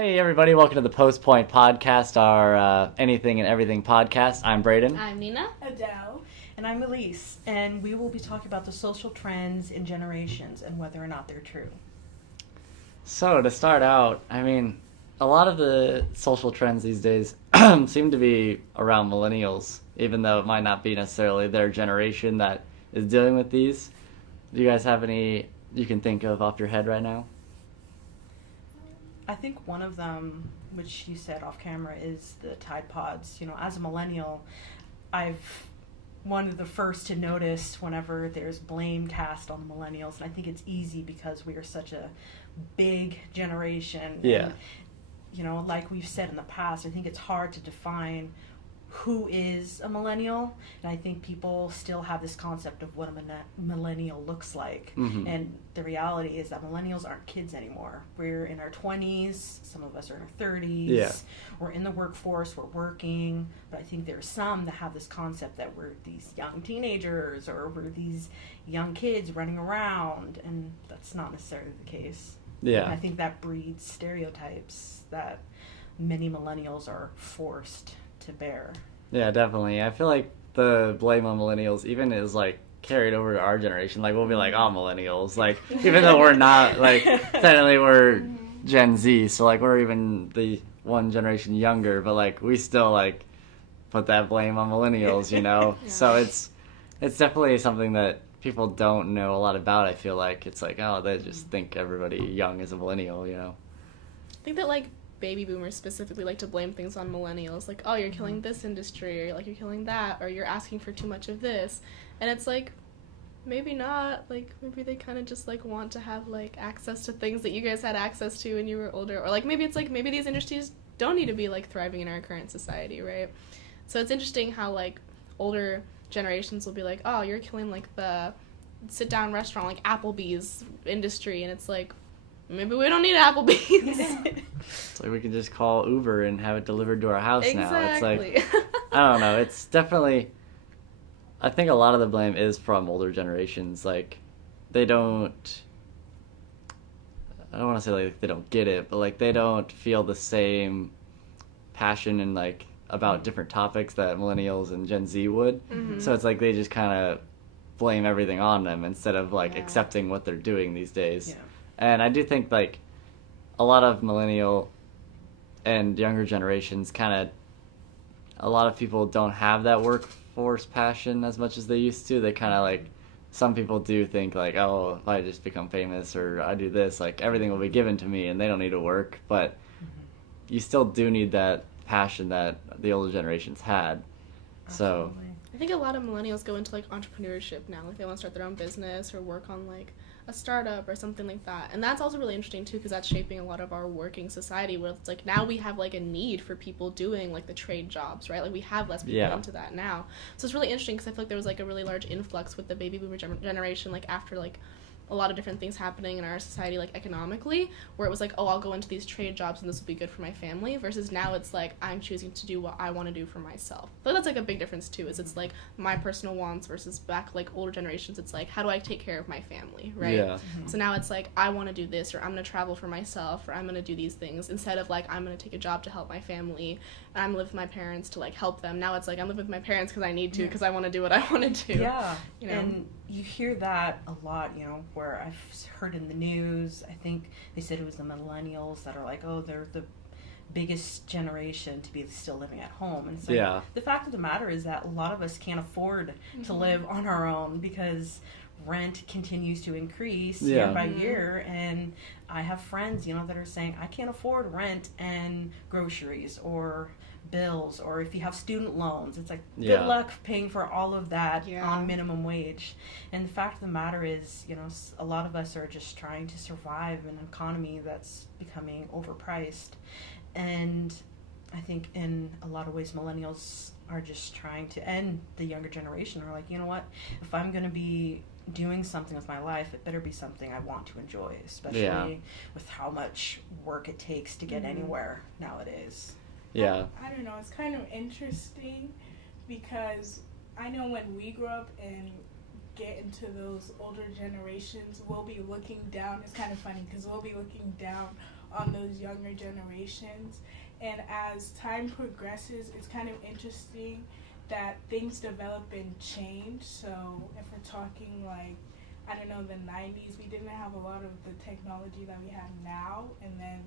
Hey everybody, welcome to the Post Point Podcast, our anything and everything podcast. I'm Braden. I'm Nina. Adele. And I'm Elise. And we will be talking about the social trends in generations and whether or not they're true. So to start out, a lot of the social trends these days seem to be around millennials, even though it might not be necessarily their generation that is dealing with these. Do you guys have any you can think of off your head right now? I think one of them, which you said off camera, is the Tide Pods. You know, as a millennial, I've one of the first to notice whenever there's blame cast on the millennials. And I think it's easy because we are such a big generation. Yeah. And, you know, like we've said in the past, I think it's hard to define who is a millennial, and I think people still have this concept of what a millennial looks like. Mm-hmm. And the reality is that millennials aren't kids anymore. We're in our 20s, some of us are in our 30s, Yeah. We're in the workforce, we're working, but I think there's some that have this concept that we're these young teenagers or we're these young kids running around, and that's not necessarily the case. Yeah. And I think that breeds stereotypes that many millennials are forced to bear. Yeah, definitely. I feel like the blame on millennials even is like carried over to our generation. Like we'll be like, oh, millennials. Like even though we're not, like technically we're Gen Z, so like we're even the one generation younger, but like we still like put that blame on millennials, you know? Yeah. So it's definitely something that people don't know a lot about. I feel like it's like, oh, they just think everybody young is a millennial, you know? I think that baby boomers specifically like to blame things on millennials, like, oh, you're killing this industry, or like you're killing that, or you're asking for too much of this. And it's like, maybe not. Like maybe they kind of just like want to have like access to things that you guys had access to when you were older, or like maybe it's like maybe these industries don't need to be like thriving in our current society, right? So it's interesting how like older generations will be like, oh, you're killing like the sit down restaurant, like Applebee's industry, and it's like, maybe we don't need Applebee's. It's like we can just call Uber and have it delivered to our house now. It's like, Exactly. I don't know. It's definitely, I think a lot of the blame is from older generations. Like, I don't want to say like they don't get it, but like they don't feel the same passion and like about different topics that millennials and Gen Z would. Mhm. So it's like they just kind of blame everything on them instead of like Yeah. accepting what they're doing these days. Yeah. And I do think like a lot of millennial and younger generations a lot of people don't have that workforce passion as much as they used to. They kind of like, some people do think like, oh, if I just become famous or I do this, like everything will be given to me and they don't need to work. But you still do need that passion that the older generations had. So Absolutely. I think a lot of millennials go into like entrepreneurship now, like they want to start their own business or work on like a startup or something like that. And that's also really interesting too, because that's shaping a lot of our working society, where it's like now we have like a need for people doing like the trade jobs, right? Like we have less people Yeah. into that now. So it's really interesting because I feel like there was like a really large influx with the baby boomer generation, like after like a lot of different things happening in our society, like economically, where it was like, oh, I'll go into these trade jobs and this will be good for my family, versus now it's like I'm choosing to do what I want to do for myself. But that's like a big difference too, is it's like my personal wants versus back like older generations, it's like, how do I take care of my family, right? yeah, So now it's like, I want to do this, or I'm going to travel for myself, or I'm going to do these things, instead of like, I'm going to take a job to help my family, and I'm live with my parents to like help them. Now it's like, I'm living with my parents because I need to, because I want to do what I want to do. Yeah, You know? and you hear that a lot, you know, where I've heard in the news, I think they said it was the millennials that are like, oh, they're the biggest generation to be still living at home. And it's like, yeah, the fact of the matter is that a lot of us can't afford to Mhm. live on our own because rent continues to increase Yeah. year by Mhm. year. And I have friends, you know, that are saying, I can't afford rent and groceries or bills, or if you have student loans, it's like, Yeah. good luck paying for all of that Yeah. on minimum wage. And the fact of the matter is, you know, a lot of us are just trying to survive in an economy that's becoming overpriced. And I think in a lot of ways, millennials are just trying to, and the younger generation are like, you know what, if I'm going to be doing something with my life, it better be something I want to enjoy, especially Yeah. with how much work it takes to get Mhm. anywhere nowadays. yeah, I don't know, it's kind of interesting because I know when we grow up and get into those older generations, we'll be looking down. It's kind of funny because we'll be looking down on those younger generations. And as time progresses, it's kind of interesting that things develop and change. So if we're talking like, I don't know, the 90s, we didn't have a lot of the technology that we have now. And then,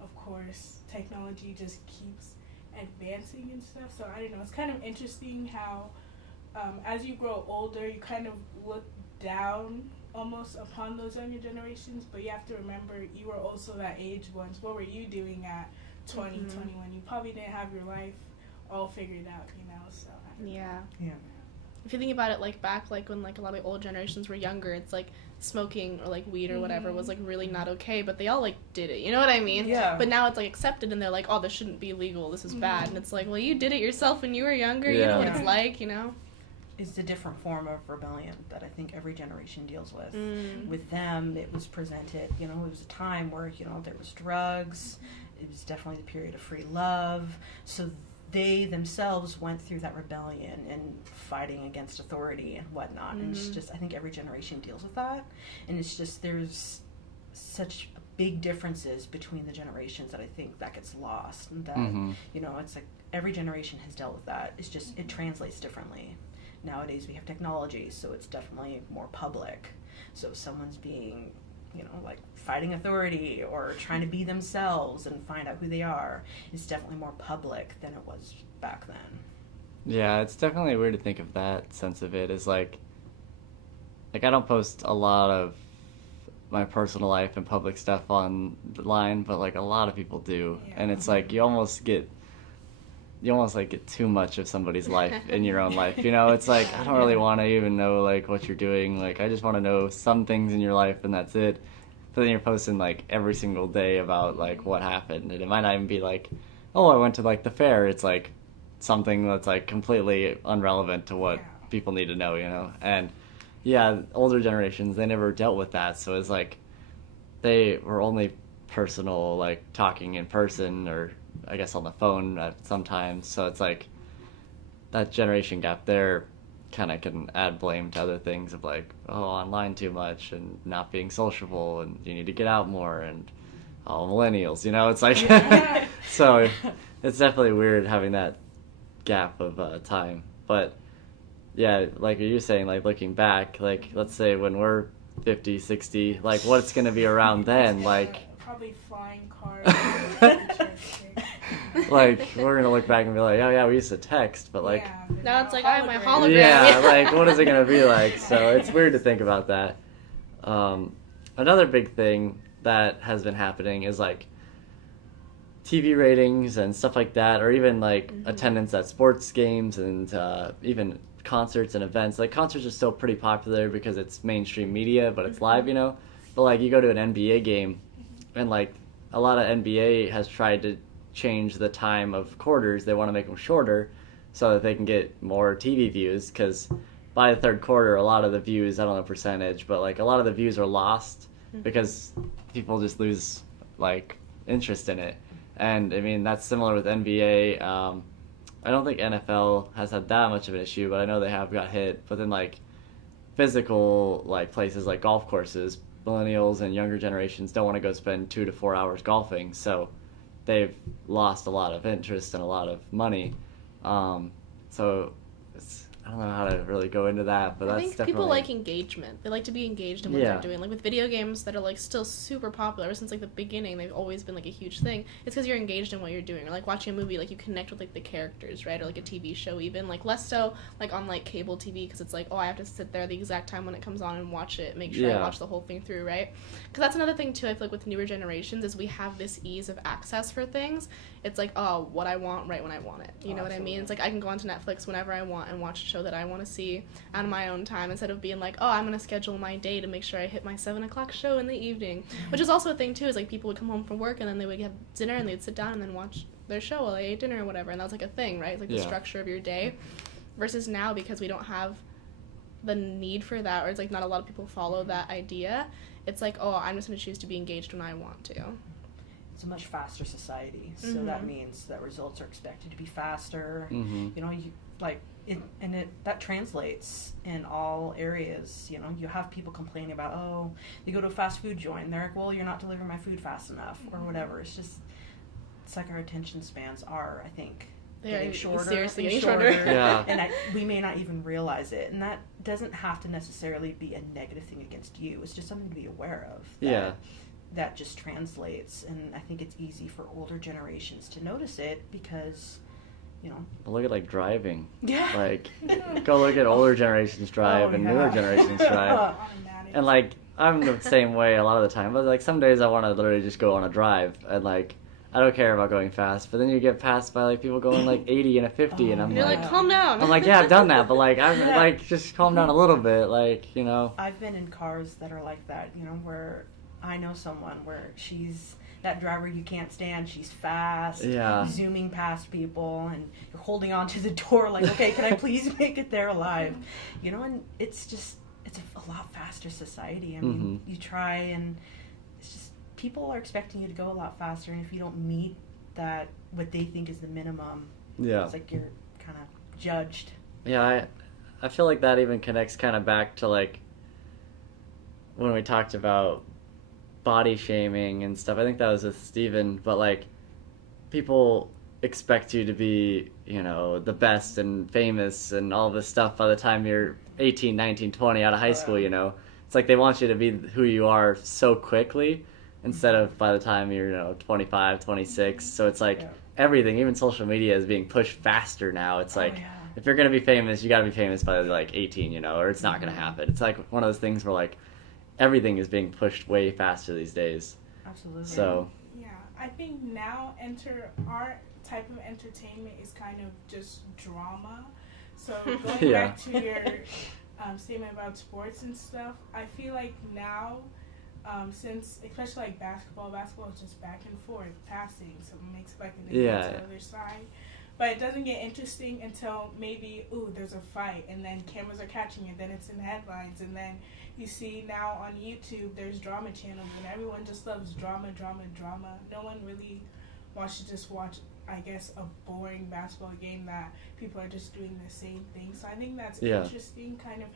of course, technology just keeps advancing and stuff. So I don't know, it's kind of interesting how as you grow older, you kind of look down almost upon those younger generations, but you have to remember you were also that age once. What were you doing at 20, 21? You probably didn't have your life all figured out, you know, so. Yeah. Yeah. If you think about it, like, back, like, when, like, a lot of the old generations were younger, it's, like, smoking or, like, weed or whatever was, like, really not okay, but they all, like, did it, you know what I mean? Yeah. But now it's, like, accepted, and they're like, oh, this shouldn't be legal, this is bad, and it's like, well, you did it yourself when you were younger, you know what it's like, you know? It's a different form of rebellion that I think every generation deals with. Mm. With them, it was presented, you know, it was a time where, you know, there was drugs, it was definitely the period of free love, so they themselves went through that rebellion and fighting against authority and whatnot. And it's just, I think every generation deals with that. And it's just, there's such big differences between the generations that I think that gets lost. And that, you know, it's like every generation has dealt with that. It's just, it translates differently. Nowadays we have technology, so it's definitely more public. So if someone's being, you know, like fighting authority or trying to be themselves and find out who they are, it's definitely more public than it was back then. Yeah, it's definitely weird to think of that sense of it as like I don't post a lot of my personal life and public stuff online, but like a lot of people do. Yeah. And it's like you almost like get too much of somebody's life in your own life. You know, it's like I don't really want to even know like what you're doing. Like I just want to know some things in your life and that's it. But then you're posting like every single day about like what happened, and it might not even be like, oh, I went to like the fair. It's like something that's like completely irrelevant to what people need to know, you know. And yeah, older generations, they never dealt with that, so it's like they were only personal, like talking in person or I guess on the phone sometimes. So it's like that generation gap there kind of can add blame to other things of like, oh, online too much and not being sociable and you need to get out more and oh, millennials, you know. It's like so it's definitely weird having that gap of time. But yeah, like you're saying, like looking back, like let's say when we're 50, 60, like what's going to be around then? Like probably flying cars. Like we're gonna look back and be like, oh yeah, we used to text, but like now it's like I have my hologram. Yeah, like what is it gonna be like? So it's weird to think about that. Another big thing that has been happening is like TV ratings and stuff like that, or even like attendance at sports games and even concerts and events. Like concerts are still pretty popular because it's mainstream media, but it's live, you know. But like you go to an NBA game, and like a lot of NBA has tried to change the time of quarters. They want to make them shorter so that they can get more TV views, because by the third quarter a lot of the views, I don't know percentage, but like a lot of the views are lost because people just lose like interest in it. And I mean that's similar with NBA. I don't think NFL has had that much of an issue, but I know they have got hit. But then like physical like places like golf courses, millennials and younger generations don't want to go spend 2 to 4 hours golfing, so they've lost a lot of interest and a lot of money. So I don't know how to really go into that, but I that's think definitely... people like engagement. They like to be engaged in what they're doing. Like with video games that are like still super popular ever since like the beginning, they've always been like a huge thing. It's because you're engaged in what you're doing. Or like watching a movie, like you connect with like the characters, right? Or like a TV show even. Like less so like on like cable TV, because it's like, oh, I have to sit there the exact time when it comes on and watch it, make sure I watch the whole thing through, right? Because that's another thing too, I feel like with newer generations, is we have this ease of access for things. It's like, oh, what I want right when I want it. You know what I mean? It's like I can go onto Netflix whenever I want and watch a show that I want to see on my own time, instead of being like, oh, I'm going to schedule my day to make sure I hit my 7 o'clock show in the evening. Which is also a thing too, is like people would come home from work and then they would have dinner and they'd sit down and then watch their show while they ate dinner or whatever, and that was like a thing, right? It's like the structure of your day. Versus now, because we don't have the need for that, or it's like not a lot of people follow that idea, it's like, oh, I'm just going to choose to be engaged when I want to. It's a much faster society, so that means that results are expected to be faster. You know, like that translates in all areas. You know, you have people complaining about, oh, they go to a fast food joint and they're like, well, you're not delivering my food fast enough, or whatever. It's like our attention spans are, I think, getting shorter. Seriously, and getting shorter. Yeah. And we may not even realize it. And that doesn't have to necessarily be a negative thing against you. It's just something to be aware of. That just translates. And I think it's easy for older generations to notice it because, you know. Well, look at, like, driving. Yeah. Like, go look at older generations drive and newer generations drive. And, like, I'm the same way a lot of the time. But, like, some days I want to literally just go on a drive. And, like, I don't care about going fast. But then you get passed by, like, people going, like, 80 and a 50. And I'm you're like, calm down. I'm like, yeah, I've done that. But, like, I'm like, just calm down a little bit. Like, you know. I've been in cars that are like that, you know, where I know someone where she's that driver you can't stand. She's fast, zooming past people, and you're holding on to the door like, okay, can I please make it there alive? You know, and it's a lot faster society. I mean, you try, and it's just people are expecting you to go a lot faster, and if you don't meet that, what they think is the minimum, it's like you're kind of judged. Yeah, I feel like that even connects kind of back to, like, when we talked about body shaming and stuff. I think that was with Steven, but, like, people expect you to be, you know, the best and famous and all this stuff by the time you're 18, 19, 20 out of high school, you know. It's like they want you to be who you are so quickly instead of by the time you're, you know, 25, 26. So it's like everything, even social media is being pushed faster now. It's like if you're going to be famous, you got to be famous by, like, 18, you know, or it's not going to happen. It's like one of those things where, like, everything is being pushed way faster these days. Absolutely. So. Yeah, I think now our type of entertainment is kind of just drama. So going back to your statement about sports and stuff, I feel like now, since especially like basketball is just back and forth, passing, someone makes like and then to the other side. But it doesn't get interesting until maybe, there's a fight, and then cameras are catching it, then it's in headlines, and then you see now on YouTube there's drama channels, and everyone just loves drama. No one really wants to just watch, I guess, a boring basketball game that people are just doing the same thing. So I think that's interesting, kind of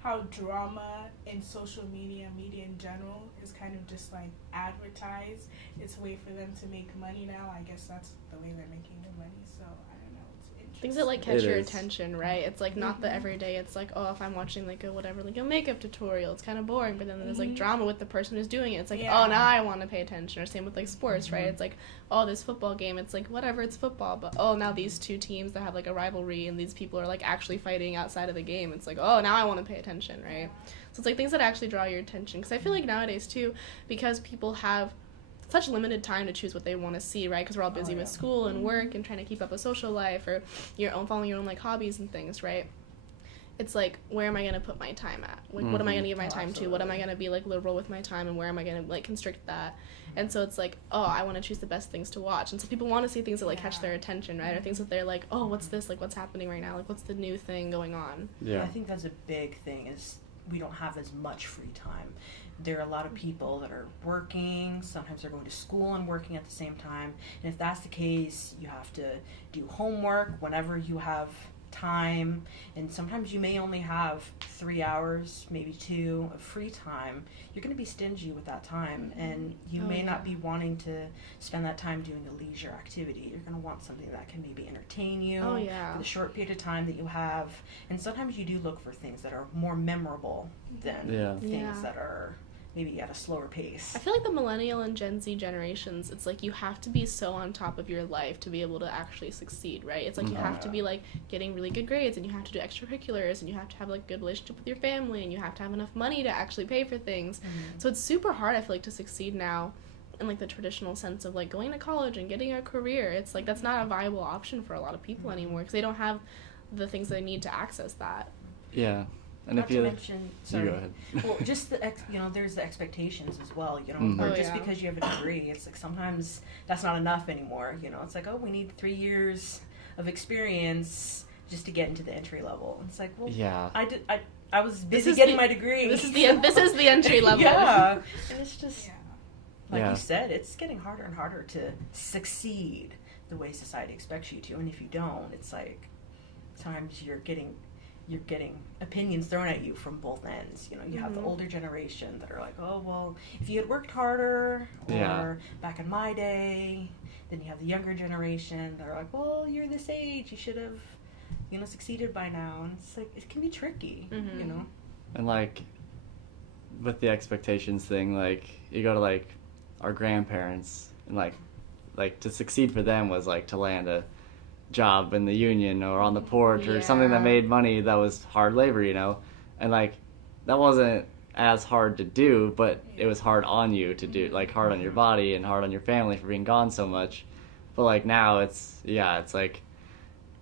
how drama in social media in general is kind of just like advertised. It's a way for them to make money now. I guess that's the way they're making their money. So I don't know. It's interesting. Things that like catch your attention, right? It's like not the everyday. It's like, if I'm watching like a makeup tutorial, it's kind of boring. But then there's like drama with the person who's doing it. It's like, now I want to pay attention. Or same with like sports, right? It's like, this football game. It's like whatever, it's football. But now these two teams that have like a rivalry, and these people are like actually fighting outside of the game. It's like, now I want to pay attention, right? So it's like things that actually draw your attention. Because I feel like nowadays too, because people have such limited time to choose what they want to see, right? Because we're all busy with school and work and trying to keep up a social life, or following your own like hobbies and things, right? It's like, where am I going to put my time at? Like, what am I going to give my time to? What am I going to be like liberal with my time, and where am I going to like constrict that? And so it's like, I want to choose the best things to watch. And so people want to see things that like catch their attention, right? Or things that they're like, what's this? Like, what's happening right now? Like, what's the new thing going on? Yeah, I think that's a big thing, is we don't have as much free time. There are a lot of people that are working, sometimes they're going to school and working at the same time, and if that's the case, you have to do homework whenever you have time, and sometimes you may only have 3 hours, maybe 2 of free time. You're going to be stingy with that time, and you may not be wanting to spend that time doing a leisure activity. You're going to want something that can maybe entertain you for the short period of time that you have, and sometimes you do look for things that are more memorable than things that are maybe at a slower pace. I feel like the millennial and Gen Z generations, it's like you have to be so on top of your life to be able to actually succeed, right? It's like you have to be like getting really good grades, and you have to do extracurriculars, and you have to have like a good relationship with your family, and you have to have enough money to actually pay for things. So it's super hard, I feel like, to succeed now in like the traditional sense of like going to college and getting a career. It's like that's not a viable option for a lot of people anymore, because they don't have the things they need to access that. Yeah. And Not if you to mention, you go ahead. Well, just there's the expectations as well, or just because you have a degree, it's like sometimes that's not enough anymore, It's like, we need 3 years of experience just to get into the entry level. It's like, well, I was busy getting my degree. This is the entry level. Yeah, and it's just like you said, it's getting harder and harder to succeed the way society expects you to, and if you don't, it's like times you're getting opinions thrown at you from both ends. You know, you have the older generation that are like, oh, well, if you had worked harder, or back in my day. Then you have the younger generation that are like, well, you're this age, you should have, you know, succeeded by now. And it's like, it can be tricky, you know? And like, with the expectations thing, like, you go to like our grandparents, and like to succeed for them was like to land a job in the union or on the port or something that made money that was hard labor, you know? And like, that wasn't as hard to do, but it was hard on you to do, like hard on your body and hard on your family for being gone so much. But like now it's like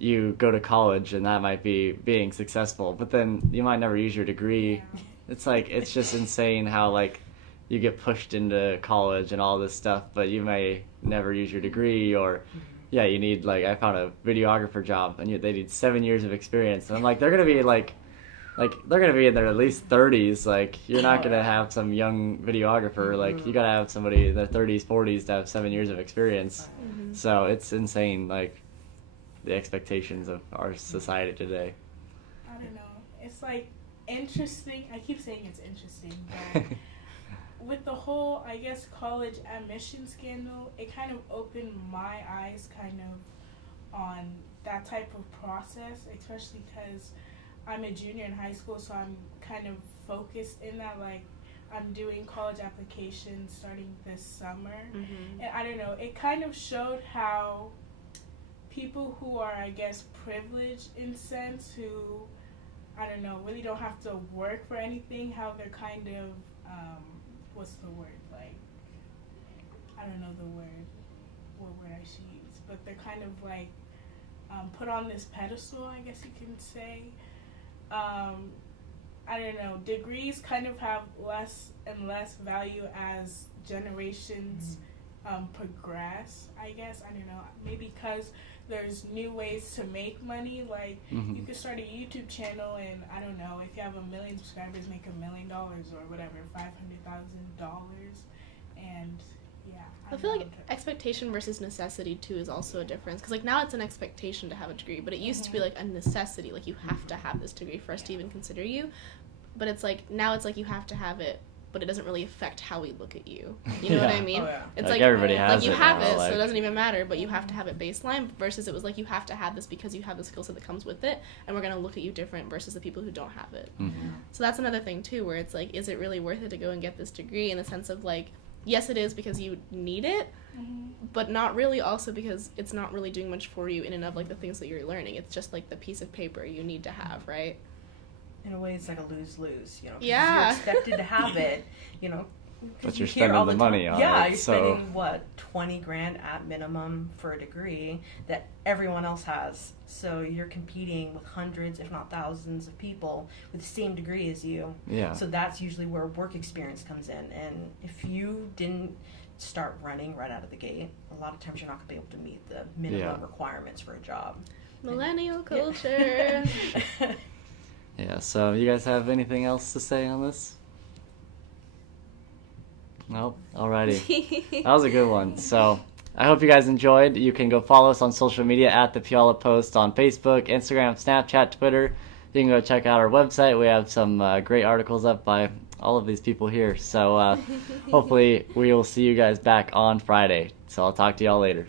you go to college and that might be being successful, but then you might never use your degree. It's like, it's just insane how like you get pushed into college and all this stuff, but you may never use your degree. Or you need, like, I found a videographer job and they need 7 years of experience, and I'm like, they're gonna be they're going to be in their at least 30s. Like, you're not going to have some young videographer. Like, you got to have somebody in their 30s, 40s to have 7 years of experience. So it's insane, like, the expectations of our society today. I don't know. It's, like, interesting. I keep saying it's interesting, but with the whole, I guess, college admission scandal, it kind of opened my eyes kind of on that type of process, especially because I'm a junior in high school, so I'm kind of focused in that, like, I'm doing college applications starting this summer. And I don't know, it kind of showed how people who are, I guess, privileged in sense, who, I don't know, really don't have to work for anything, how they're kind of, what's the word, like, I don't know the word, what word I should use, but they're kind of, like, put on this pedestal, I guess you can say. I don't know, degrees kind of have less and less value as generations progress, I guess. I don't know, maybe because there's new ways to make money. Like, you could start a YouTube channel and, I don't know, if you have 1 million subscribers, make $1 million or whatever, $500,000. And I feel like expectation versus necessity too is also a difference, because like now it's an expectation to have a degree, but it used to be like a necessity, like you have to have this degree for us to even consider you. But it's like now it's like you have to have it, but it doesn't really affect how we look at you. You know what I mean? It's like everybody has like you it have now, it, like, so it doesn't even matter, but you have to have it baseline, versus it was like you have to have this because you have the skill set that comes with it, and we're going to look at you different versus the people who don't have it. So that's another thing too, where it's like, is it really worth it to go and get this degree, in the sense of like, yes, it is because you need it, but not really also because it's not really doing much for you in and of like the things that you're learning. It's just like the piece of paper you need to have, right? In a way, it's like a lose-lose, you know. 'Cause Yeah. you're expected to have it, you know. But you're spending the money on it. Yeah, you're so spending, what, 20 grand at minimum for a degree that everyone else has. So you're competing with hundreds, if not thousands, of people with the same degree as you. Yeah. So that's usually where work experience comes in. And if you didn't start running right out of the gate, a lot of times you're not going to be able to meet the minimum requirements for a job. Millennial culture. Yeah, so you guys have anything else to say on this? Nope. Alrighty. That was a good one. So I hope you guys enjoyed. You can go follow us on social media at the Puyallup Post on Facebook, Instagram, Snapchat, Twitter. You can go check out our website. We have some great articles up by all of these people here. So hopefully we will see you guys back on Friday. So I'll talk to y'all later.